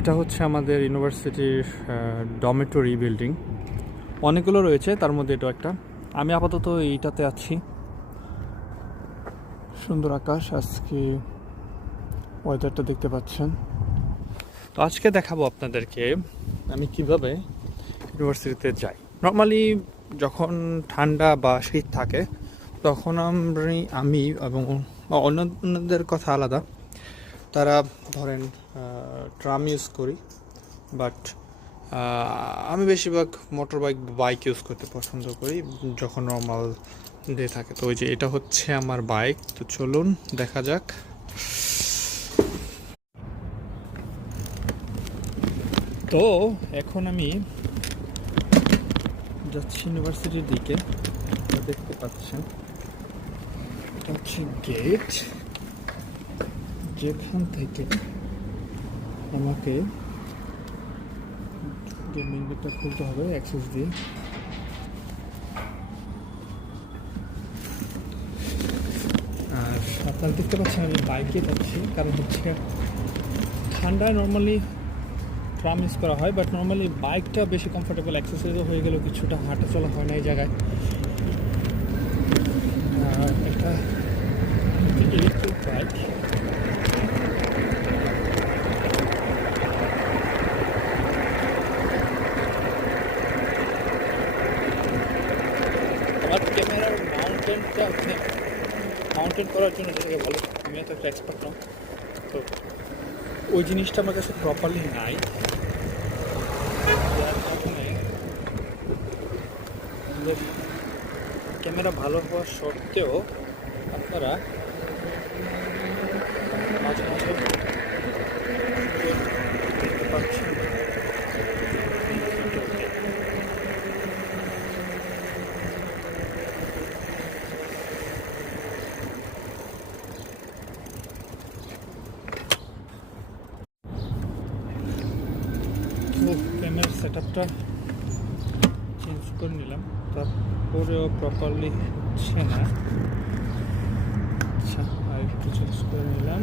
এটা হচ্ছে আমাদের ইউনিভার্সিটির ডরমিটরি বিল্ডিং। অনেকগুলো রয়েছে, তার মধ্যে এটা একটা। আমি আপাতত এইটাতে আছি। সুন্দর আকাশ, আজকে ওয়েদারটা দেখতে পাচ্ছেন। তো আজকে দেখাবো আপনাদেরকে আমি কিভাবে ইউনিভার্সিটিতে যাই। নর্মালি যখন ঠান্ডা বা শীত থাকে তখন আমি এবং অন্যদের কথা আলাদা, তারা ধরেন ট্রাম ইউজ করি, বাট আমি বেশিরভাগ মোটর বাইক বা বাইক ইউজ করতে পছন্দ করি যখন নর্মাল ডে থাকে। তো ওই যে এটা হচ্ছে আমার বাইক, তো চলুন দেখা যাক। তো এখন আমি যাচ্ছি ইউনিভার্সিটির দিকে। দেখতে পাচ্ছেন এটা হচ্ছে গেট, যেখান থেকে আমাকে মেইন গেটটা খুলতে হবে অ্যাক্সেস দিয়ে। আর আপনারা দেখতে পাচ্ছেন আমি বাইকে যাচ্ছি, কারণ হচ্ছে ঠান্ডায় নর্মালি ট্রাম ইউজ করা হয়, বাট নর্মালি বাইকটা বেশি কমফোর্টেবল, অ্যাক্সেসরিজও হয়ে গেলেও কিছুটা হাঁটা চলা হয় না এই জায়গায়। একটা ইলেকট্রিক বাইক, আমার ক্যামেরার মাউন্টেন করার জন্য যেটাকে বলে, আমি তো একটা এক্সপার্ট না, তো ওই জিনিসটা আমার কাছে প্রপারলি নাই। যার কারণে ক্যামেরা ভালো হওয়া সত্ত্বেও আপনারা মাঝে মাঝে দেখতে পাচ্ছেন ক্যামেরার সেট আপটা চেঞ্জ করে নিলাম, তারপরেও প্রপারলি হচ্ছে না। আচ্ছা, আর একটু চেঞ্জ করে নিলাম।